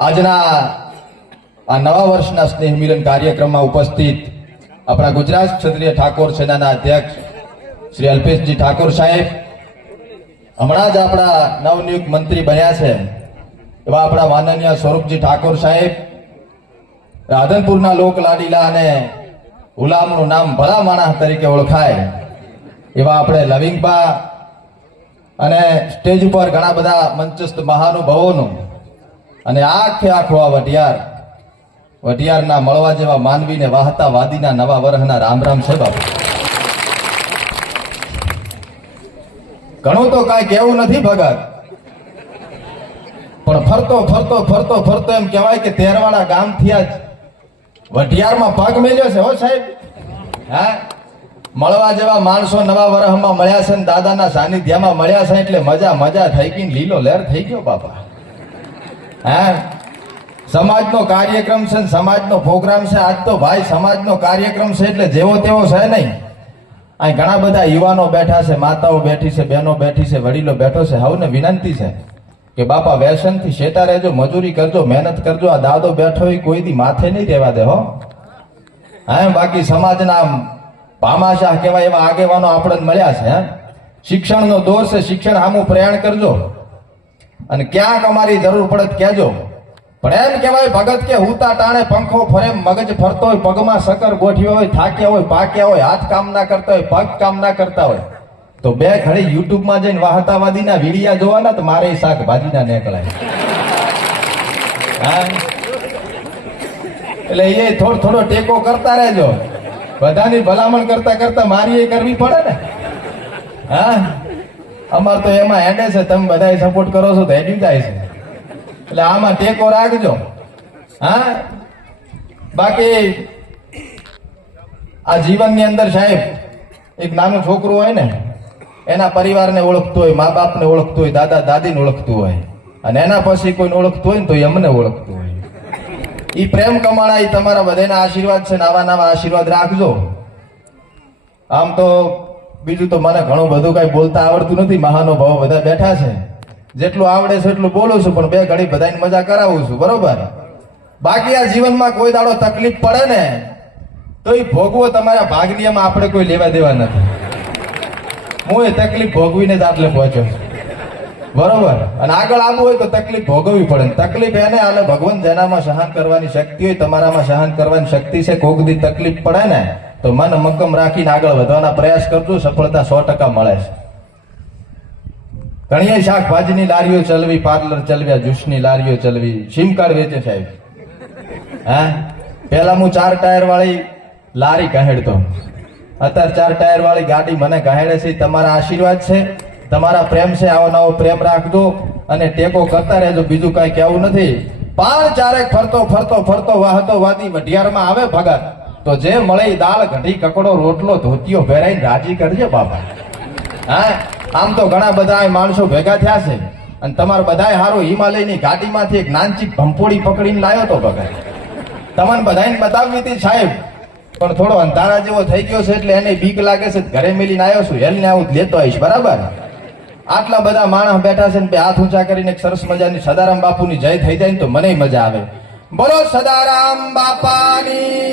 આજના આ નવા વર્ષના સ્નેહ મિલન કાર્યક્રમમાં ઉપસ્થિત આપણા ગુજરાત ક્ષત્રિય ઠાકોર સેનાના અધ્યક્ષ શ્રી અલ્પેશજી ઠાકોર સાહેબ. હમણાં જ આપણા નવનિયુક્ત મંત્રી બન્યા છે. એવા આપણા માનનીય સ્વરૂપજી ઠાકોર સાહેબ. રાધનપુરના લોક લાડીલા અને ગુલામનું નામ ભલા માણસ તરીકે ઓળખાય એવા આપણે લવિંગબા અને સ્ટેજ ઉપર ઘણા બધા મંચસ્થ મહાનુભાવોનું અને આખે આખો આ વઢિયાર, વઢિયારના મળવા જેવા માનવીને વાહતા વાદીના નવા વરહના રામ રામ છે બાપુ. ઘણું તો કાંઈ કેવું નથી ભગત. પણ ફરતો ફરતો ફરતો ફરતો એમ કહેવાય કે તેરવાડા ગામથી આજ વઢિયારમાં પગ મેલ્યો છે હો સાહેબ. હા? મળવા જેવા માણસો નવા વરહમાં મળ્યા છે ને દાદાના સાનિધ્યમાં મળ્યા છે એટલે મજા મજા થઈ ગઈ લીલો લહેર થઈ ગયો બાપા. હા? સમાજનો કાર્યક્રમ છે સમાજનો પ્રોગ્રામ છે. આજ તો ભાઈ સમાજનો કાર્યક્રમ છે એટલે જેવો તેવો છે નહીં. અહીં ઘણા બધા યુવાનો બેઠા છે, માતાઓ બેઠી છે, બહેનો બેઠી છે, વડીલો બેઠો છે. હવને વિનંતી છે કે બાપા વ્યસનથી શેટા રહેજો, મજૂરી કરજો, મહેનત કરજો. આ દાદો બેઠો હોય, કોઈ દી માથે નહીં રહેવા દે, હો. હા બાકી સમાજના ભામાશાહ કહેવાય એવા આગેવાનો આપણને મળ્યા છે શિક્ષણનો દોર છે, શિક્ષણ સામું પ્રયાણ કરજો. અને ક્યાંક અમારી જરૂર પડે કહેજો. પણ એમ કહેવાય, ભગત કે હુતા ટાણે પંખો ફરે, મગજ ફરતો હોય, પગમાં સકર ગોઠવ્યો હોય, થાક્યા હોય, પાક્યા હોય, હાથ કામ ના કરતા હોય, પગ કામ ના કરતા હોય. તો બે ઘડી યુટ્યુબમાં જઈને વાહતાવાદીના વિડિયા જોવાના તો મારે શાકભાજીના નીકળાય. એટલે એ થોડો થોડો ટેકો કરતા રહેજો. બધાની ભલામણ કરતા કરતા મારી એ કરવી પડે ને? હા? અમાર તો એમાં હેડે છે, તમે બધા સપોર્ટ કરો છો તો હેડી જાય છે. એટલે આમાં ટેકો રાખજો. હા? બાકી, આ જીવનની અંદર સાહેબ, એક નાનું છોકરું હોય ને, એના પરિવારને ઓળખતું હોય મા બાપને ઓળખતું હોય, દાદા દાદીને ઓળખતું હોય, અને એના પછી કોઈને ઓળખતું હોય ને તો એ અમને ઓળખતું હોય. એ પ્રેમ કમાણા એ તમારા બધાના આશીર્વાદ છે આવા નવા આશીર્વાદ રાખજો. આમ તો બીજું તો મને ઘણું બધું કઈ બોલતા આવડતું નથી મહાનુભાવો બધા બેઠા છે. જેટલું આવડે છે એટલું બોલું છું, પણ બે ઘડી બધાની મજા કરાવું છું, બરોબર? બાકી આ જીવનમાં કોઈ દાડો તકલીફ પડે ને તો એ ભોગવો તમારા ભાગની આપણે કોઈ લેવા દેવા નથી. હું એ તકલીફ ભોગવીને જ આટલે પહોંચ્યો. બરોબર? અને આગળ આવવું હોય તો તકલીફ ભોગવવી પડે તકલીફ એને આલે ભગવાન જેનામાં સહન કરવાની શક્તિ હોય, તમારામાં સહન કરવાની શક્તિ છે, કોક દી તકલીફ પડે ને તો મન મક્કમ રાખીને આગળ વધવાના પ્રયાસ કરજો, સફળતા સો ટકા મળે છે. ઘણી શાકભાજીની લારીઓ ચલવી, પાર્લર ચલવ્યા જ્યુસની લારીઓ ચલવી સિમ કાર્ડ વેચે સાહેબ. હા? પેલા હું ચાર ટાયર વાળી લારી કહેડતો અત્યારે ચાર ટાયર વાળી ગાડી મને કહેડે છે, તમારા આશીર્વાદ છે, તમારા પ્રેમ છે, આવો નવો પ્રેમ રાખજો અને ટેકો કરતા રહેજો, બીજું કઈ કહેવું નથી. પણ ચારેક ફરતો ફરતો ફરતો વાહતો વાદી વઢિયારમાં આવે ભગત. તો જે મળે એ દાળ, ઘટી, કકડો, રોટલો ધોતીઓ પહેરાઈને રાજી કરજે બાપા. હા? આમ તો ઘણા બધા માણસો ભેગા થયા છે. અને તમારે બધાય હારો હિમાલયની ઘાટીમાંથી એક નાનચી ભંપોડી પકડીને લાવ્યો તો ભગત તમને બધાને બતાવવી હતી સાહેબ, પણ થોડો અંધારા જેવો થઈ ગયો છે એટલે એને બીક લાગે છે. ઘરે મેલીને આવ્યો છું, હેલને આવું લેતો આવીશ, બરાબર? આટલા બધા માણસ બેઠા છે ને બે હાથ ઊંચા કરીને એક સરસ મજાની સદારામ બાપુની જય થઈ જાય ને તો મને મજા આવે. બોલો સદારામ બાપાની.